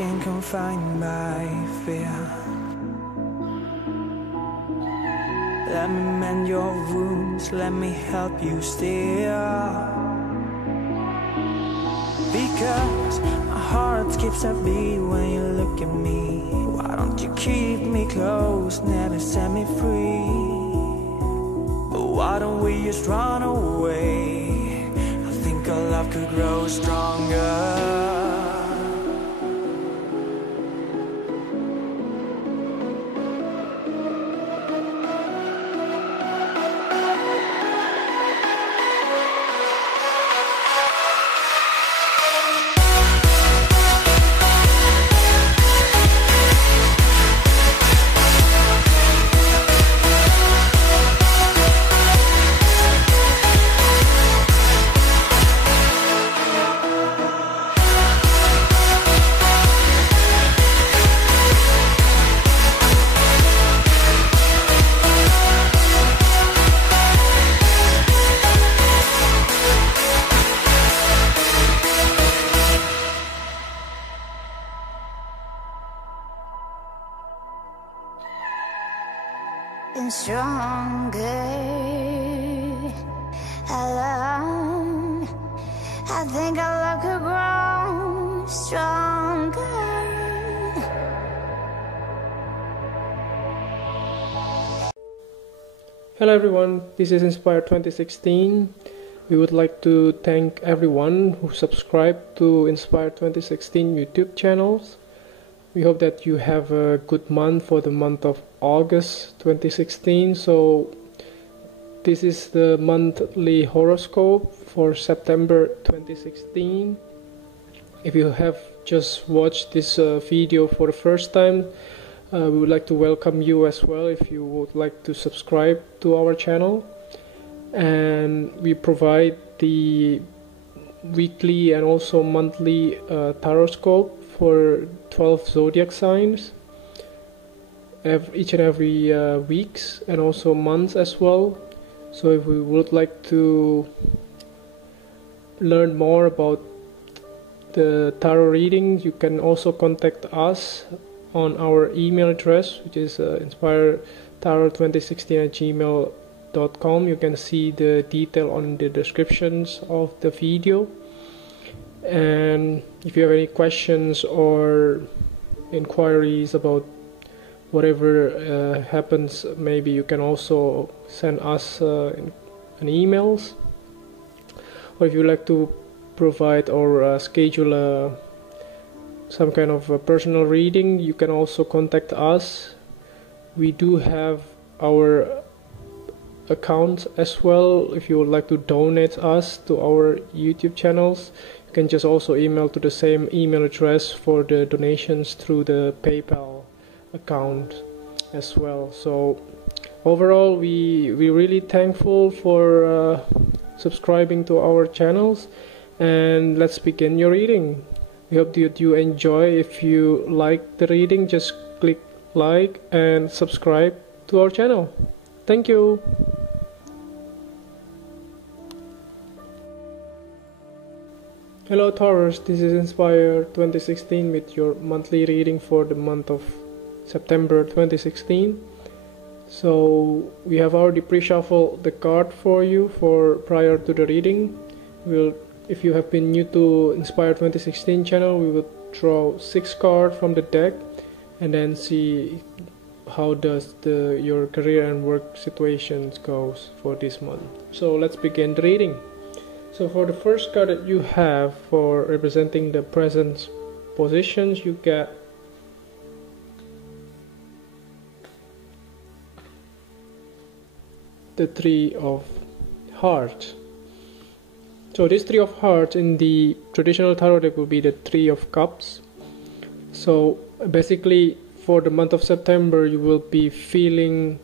broken, confined by fear. Let me mend your wounds, let me help you steer. Because my heart skips a beat when you look at me. Why don't you keep me close, never set me free? Why don't we just run away? I think our love could grow stronger. Been stronger alone. I think our love could grow stronger. Hello everyone, this is Inspire 2016. We would like to thank everyone who subscribed to Inspire 2016 YouTube channels. We hope that you have a good month for the month of August 2016. So this is the monthly horoscope for September 2016. If you have just watched this video for the first time, we would like to welcome you as well if you would like to subscribe to our channel. And we provide the weekly and also monthly tarot for 12 zodiac signs each and every weeks and also months as well. So if we would like to learn more about the tarot readings, you can also contact us on our email address, which is inspiretarot2016@gmail.com. You can see the detail on the descriptions of the video. And if you have any questions or inquiries about whatever happens, maybe you can also send us an emails. Or if you like to provide or schedule some kind of a personal reading, you can also contact us. We do have our account as well. If you would like to donate us to our YouTube channels, you can just also email to the same email address for the donations through the PayPal account as well. So overall, we really thankful for subscribing to our channels, and let's begin your reading. We hope that you enjoy. If you like the reading, just click like and subscribe to our channel. Thank you. Hello Taurus, this is Inspire 2016 with your monthly reading for the month of September 2016. So we have already pre-shuffled the card for you for prior to the reading. If you have been new to Inspire 2016 channel, we will draw 6 cards from the deck and then see how does your career and work situations goes for this month. So let's begin the reading. So for the first card that you have for representing the present positions, you get the 3 of Hearts. So this 3 of Hearts in the traditional tarot deck will be the 3 of Cups. So basically for the month of September you will be feeling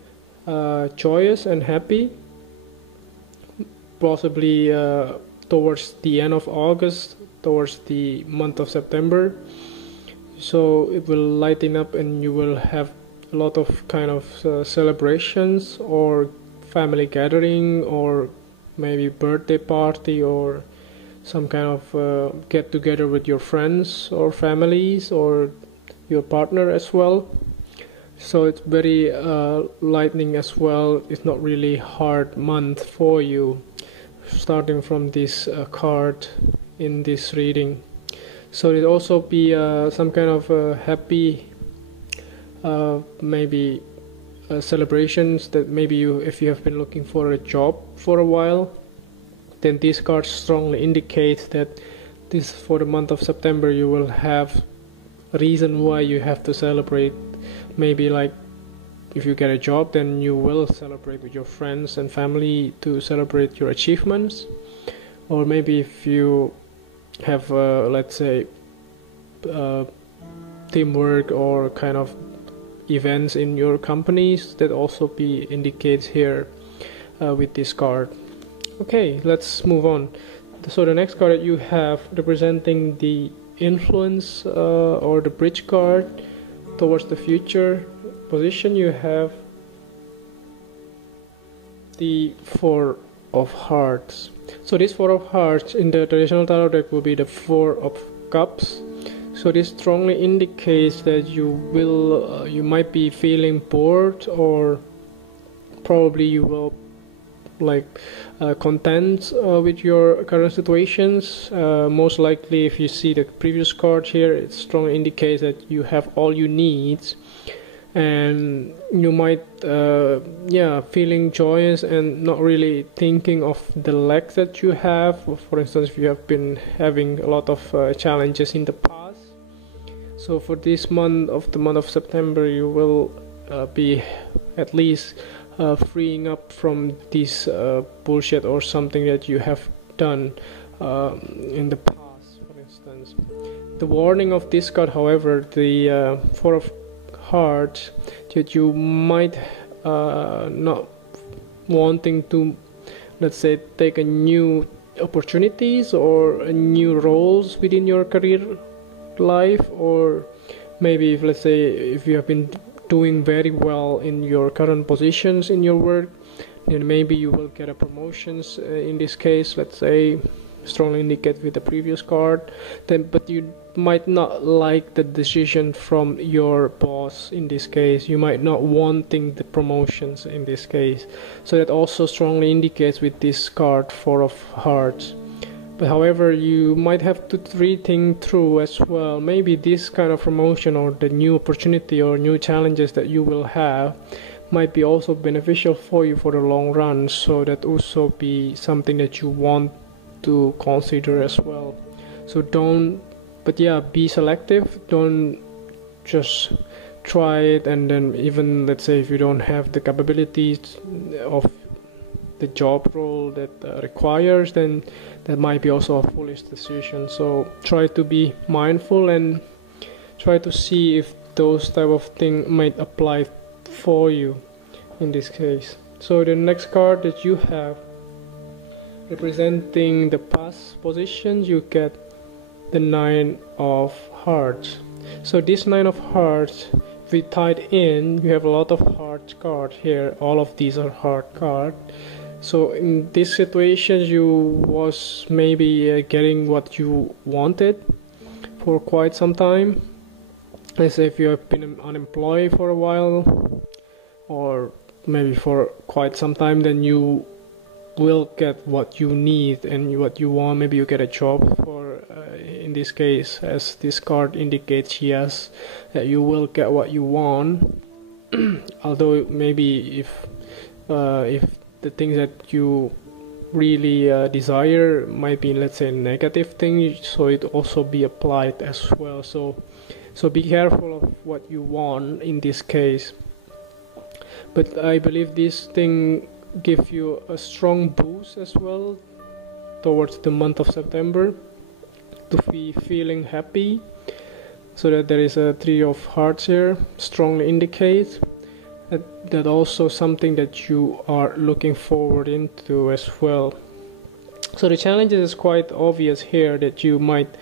joyous and happy, possibly towards the end of August, towards the month of September. So it will lighten up and you will have a lot of kind of celebrations or family gathering or maybe birthday party or some kind of get together with your friends or families or your partner as well. So it's very lightning as well. It's not really hard month for you, starting from this card in this reading. So it also be some kind of happy maybe celebrations, that maybe if you have been looking for a job for a while, then this card strongly indicates that this, for the month of September, you will have a reason why you have to celebrate. Maybe like if you get a job, then you will celebrate with your friends and family to celebrate your achievements. Or maybe if you have let's say teamwork or kind of events in your companies, that also be indicates here with this card. Okay, let's move on. So the next card that you have representing the influence or the bridge card towards the future position, you have the Four of Hearts. So this Four of Hearts in the traditional tarot deck will be the Four of Cups. So this strongly indicates that you will you might be feeling bored, or probably you will like content with your current situations. Most likely, if you see the previous card here, it strongly indicates that you have all you need, and you might feeling joyous and not really thinking of the lack that you have. For instance, if you have been having a lot of challenges in the past, so for this month of September, you will be at least freeing up from this bullshit or something that you have done in the past, for instance. The warning of this card, however, the Four of Hearts, that you might not wanting to, let's say, take a new opportunities or new roles within your career life, or maybe if, let's say, if you have been doing very well in your current positions in your work, then maybe you will get a promotions in this case, let's say, strongly indicate with the previous card, then, but you might not like the decision from your boss in this case. You might not wanting the promotions in this case, so that also strongly indicates with this card Four of Hearts. But however, you might have to rethink through as well. Maybe this kind of promotion or the new opportunity or new challenges that you will have might be also beneficial for you for the long run. So that also be something that you want to consider as well. So be selective. Don't just try it, and then even, let's say, if you don't have the capabilities of the job role that requires, then that might be also a foolish decision. So try to be mindful and try to see if those type of things might apply for you in this case. So the next card that you have representing the past positions, you get the Nine of Hearts. So this Nine of Hearts, if we tied in, you have a lot of heart cards here. All of these are heart cards. So in this situation, you was maybe getting what you wanted for quite some time. Let's say if you have been unemployed for a while, or maybe for quite some time, then you will get what you need and what you want. Maybe you get a job for, in this case, as this card indicates, yes, that you will get what you want. Although maybe if the things that you really desire might be, let's say, negative thing, so it also be applied as well. So be careful of what you want in this case. But I believe this thing give you a strong boost as well towards the month of September, to be feeling happy. So that there is a Three of Hearts here, strongly indicates that also something that you are looking forward into as well. So the challenge is quite obvious here, that you might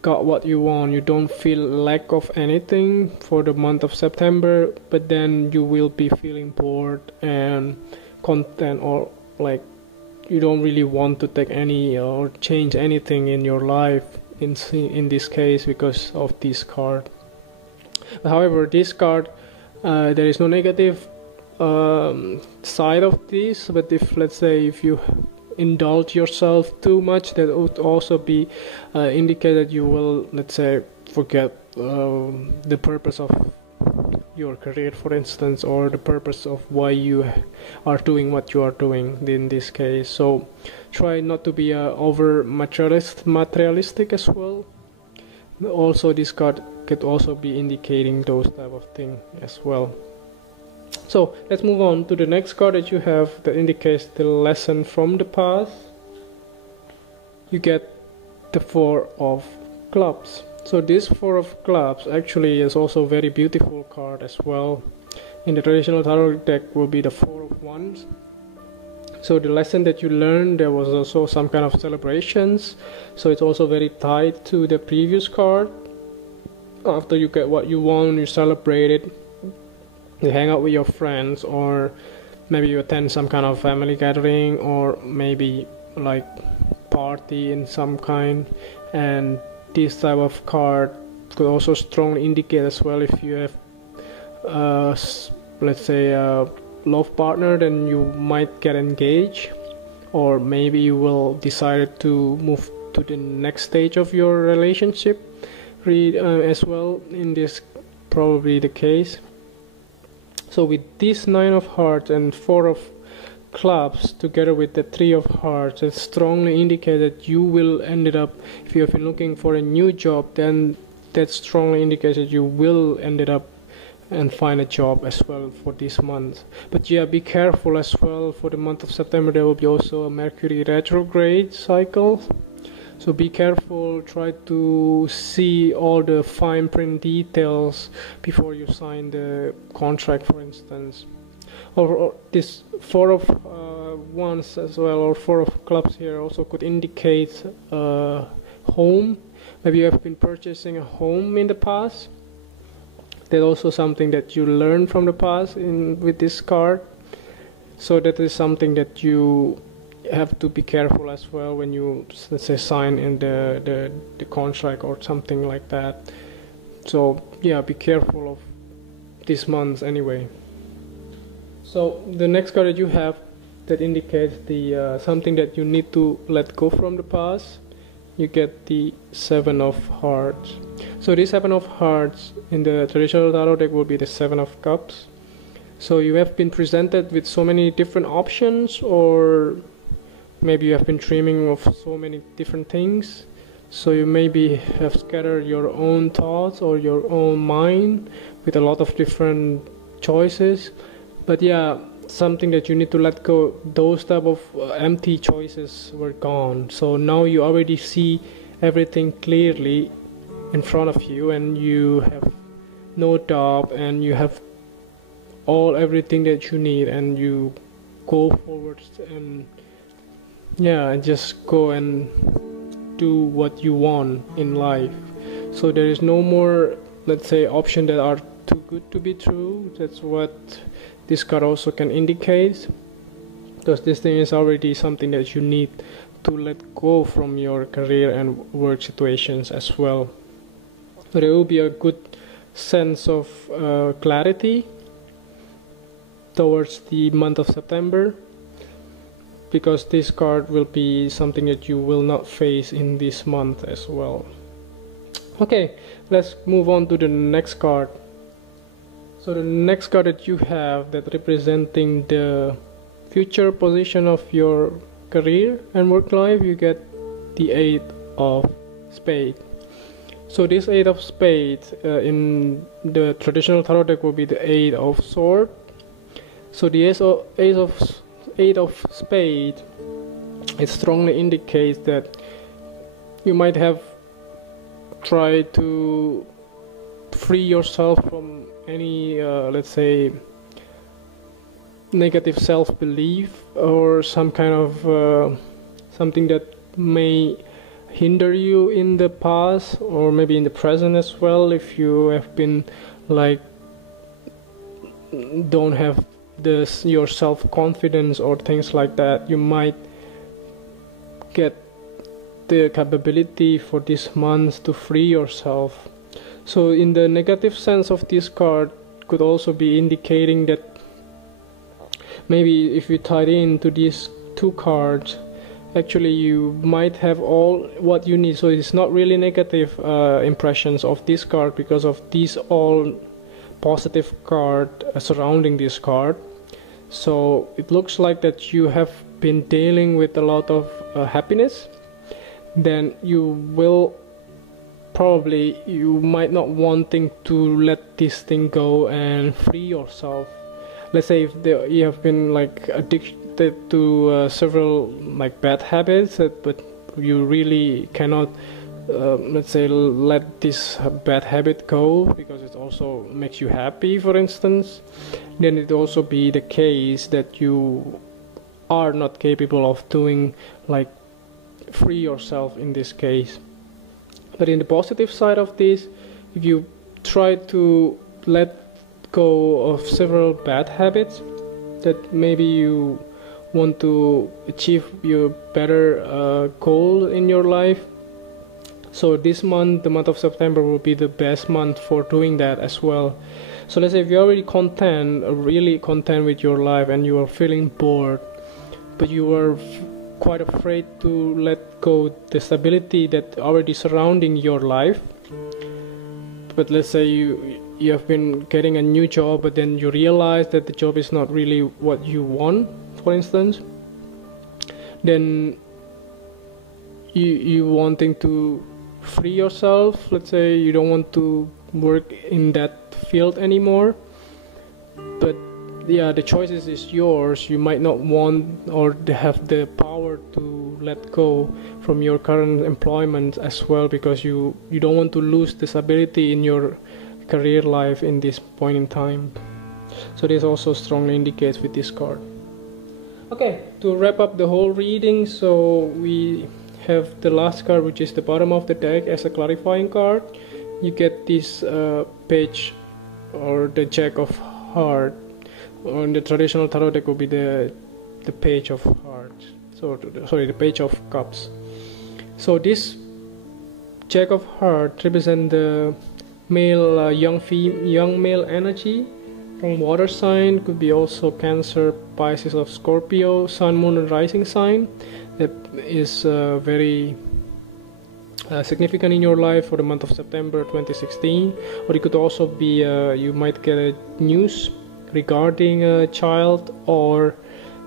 got what you want, you don't feel lack of anything for the month of September, but then you will be feeling bored and content, or like you don't really want to take any or change anything in your life in this case because of this card. However, this card, there is no negative side of this, but if, let's say, if you indulge yourself too much, that would also be indicate that you will, let's say, forget the purpose of your career, for instance, or the purpose of why you are doing what you are doing in this case. So try not to be over materialistic as well. Also, this card could also be indicating those type of thing as well. So let's move on to the next card that you have that indicates the lesson from the past. You get the Four of Clubs. So this Four of Clubs actually is also a very beautiful card as well. In the traditional tarot deck will be the Four of Wands. So the lesson that you learned, there was also some kind of celebrations. So it's also very tied to the previous card. After you get what you want, you celebrate it. You hang out with your friends, or maybe you attend some kind of family gathering, or maybe like party in some kind. And this type of card could also strongly indicate as well if you have let's say a love partner, then you might get engaged, or maybe you will decide to move to the next stage of your relationship as well. In this probably the case. So with this Nine of Hearts and Four of Clubs together with the Three of Hearts, it strongly indicates that you will end up, if you have been looking for a new job, then that strongly indicates that you will end up and find a job as well for this month. But yeah, be careful as well. For the month of September there will be also a Mercury retrograde cycle, so be careful. Try to see all the fine print details before you sign the contract, for instance. Or this Four of Wands as well, or Four of Clubs here also could indicate home. Maybe you have been purchasing a home in the past. That's also something that you learned from the past with this card. So that is something that you have to be careful as well when you, let's say, sign in the contract or something like that. So yeah, be careful of this month anyway. So the next card that you have that indicates the something that you need to let go from the past, you get the Seven of Hearts. So this Seven of Hearts in the traditional tarot deck will be the Seven of Cups. So you have been presented with so many different options, or maybe you have been dreaming of so many different things. So you maybe have scattered your own thoughts or your own mind with a lot of different choices. But yeah, something that you need to let go. Those type of empty choices were gone. So now you already see everything clearly in front of you, and you have no doubt, and you have everything that you need, and you go forward and yeah, and just go and do what you want in life. So there is no more, let's say, options that are too good to be true. That's what this card also can indicate, because this thing is already something that you need to let go from your career and work situations as well. So there will be a good sense of clarity towards the month of September, because this card will be something that you will not face in this month as well. Okay, let's move on to the next card. So the next card that you have that representing the future position of your career and work life, you get the Eight of Spades. So this Eight of Spades in the traditional tarot deck will be the Eight of Swords. So the Eight of Spades, it strongly indicates that you might have tried to free yourself from any let's say negative self-belief, or some kind of something that may hinder you in the past, or maybe in the present as well. If you have been like don't have your self-confidence or things like that, you might get the capability for this month to free yourself. So in the negative sense of this card could also be indicating that maybe if we tie into these two cards, actually you might have all what you need. So it's not really negative impressions of this card because of these all positive card surrounding this card. So it looks like that you have been dealing with a lot of happiness. Then you will probably, you might not wanting to let this thing go and free yourself. Let's say if you have been like addicted to several like bad habits, but you really cannot let's say let this bad habit go because it also makes you happy, for instance, then it also be the case that you are not capable of doing like free yourself in this case. But in the positive side of this, if you try to let go of several bad habits that maybe you want to achieve your better goal in your life, so this month, the month of September, will be the best month for doing that as well. So let's say if you're already really content with your life and you are feeling bored, but you are quite afraid to let go the stability that already surrounding your life. But let's say you have been getting a new job, but then you realize that the job is not really what you want, for instance, then you wanting to free yourself. Let's say you don't want to work in that field anymore, but yeah, the choices is yours. You might not want or have the power to let go from your current employment as well, because you don't want to lose the stability in your career life in this point in time. So this also strongly indicates with this card. Okay, to wrap up the whole reading, so we have the last card, which is the bottom of the deck, as a clarifying card. You get this page or the Jack of Hearts. On the traditional tarot deck will be the Page of Hearts. So sorry, the Page of Cups. So this Jack of Hearts represents the male young male energy from water sign. Could be also Cancer, Pisces, or Scorpio, Sun, Moon, and Rising sign. That is very significant in your life for the month of September 2016. Or it could also be you might get a news regarding a child, or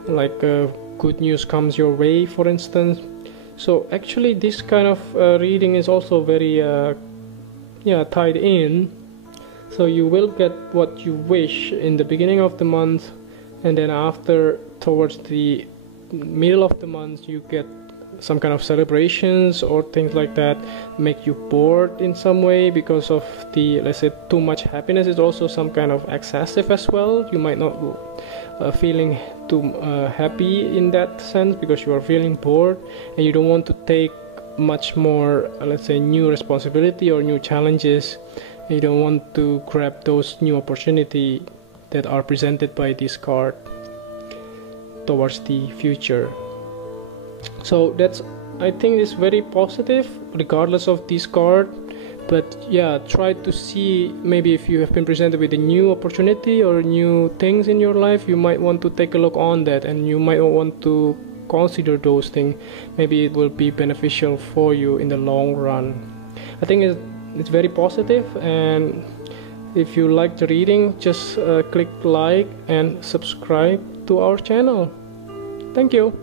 like good news comes your way, for instance. So actually this kind of reading is also very tied in. So you will get what you wish in the beginning of the month, and then after, towards the middle of the month, you get some kind of celebrations or things like that make you bored in some way because of the, let's say, too much happiness is also some kind of excessive as well. You might not feeling too happy in that sense because you are feeling bored and you don't want to take much more, let's say, new responsibility or new challenges. You don't want to grab those new opportunity that are presented by this card towards the future. So that's, I think, is very positive regardless of this card. But yeah, try to see, maybe if you have been presented with a new opportunity or new things in your life, you might want to take a look on that, and you might want to consider those things. Maybe it will be beneficial for you in the long run. I think it's very positive, and if you like the reading, just click like and subscribe to our channel. Thank you.